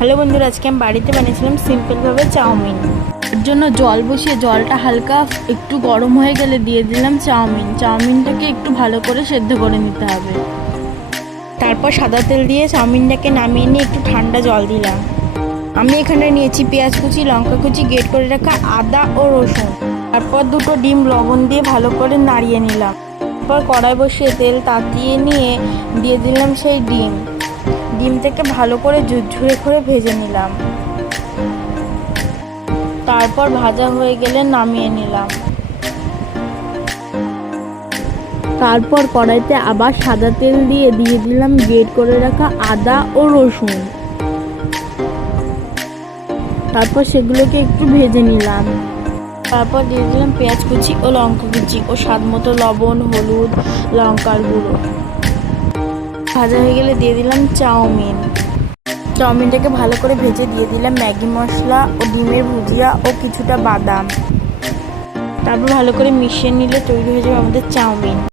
Hello বন্ধুরা, আজকে আমি বাড়িতে বানিয়েছিলাম সিম্পলভাবে চাউমিন। এর জন্য জল বসিয়ে জলটা হালকা একটু গরম হয়ে গেলে দিয়ে দিলাম চাউমিনটাকে একটু ভালো করে সেদ্ধ করে নিতে হবে। তারপর সাদা তেল দিয়ে চাউমিনটাকে নামিয়ে নিয়ে একটু ঠান্ডা জল দিলাম। আমি এখানে নিয়েছি পেঁয়াজ কুচি, লঙ্কা কুচি, গ্রেট করে রাখা আদা ও রসুন। তারপর দুটো ডিম লবণ দিয়ে ভালো করে নাড়িয়ে নিলাম। তারপর কড়াই বসিয়ে তেল তাতিয়ে নিয়ে দিয়ে দিলাম সেই ডিমটাকে ভালো করে ঝুরঝুরে করে ভেজে নিলাম। তারপর ভাজা হয়ে গেলে নামিয়ে নিলাম। তারপর কড়াইতে আবার সাদা তেল দিয়ে দিলাম গ্রেট করে রাখা আদা ও রসুন। তারপর সেগুলোকে একটু ভেজে নিলাম। তারপর দিয়ে দিলাম পেঁয়াজ কুচি ও লঙ্কা কুচি ও স্বাদ মতো লবণ, হলুদ, লঙ্কার গুঁড়ো। ভাজা হয়ে গেলে দিয়ে দিলাম চাউমিনটাকে ভালো করে ভেজে দিয়ে দিলাম ম্যাগি মশলা ও ডিমের ভুজিয়া ও কিছুটা বাদাম। তারপর ভালো করে মিশিয়ে নিলে তৈরি হয়ে যাবে আমাদের চাউমিন।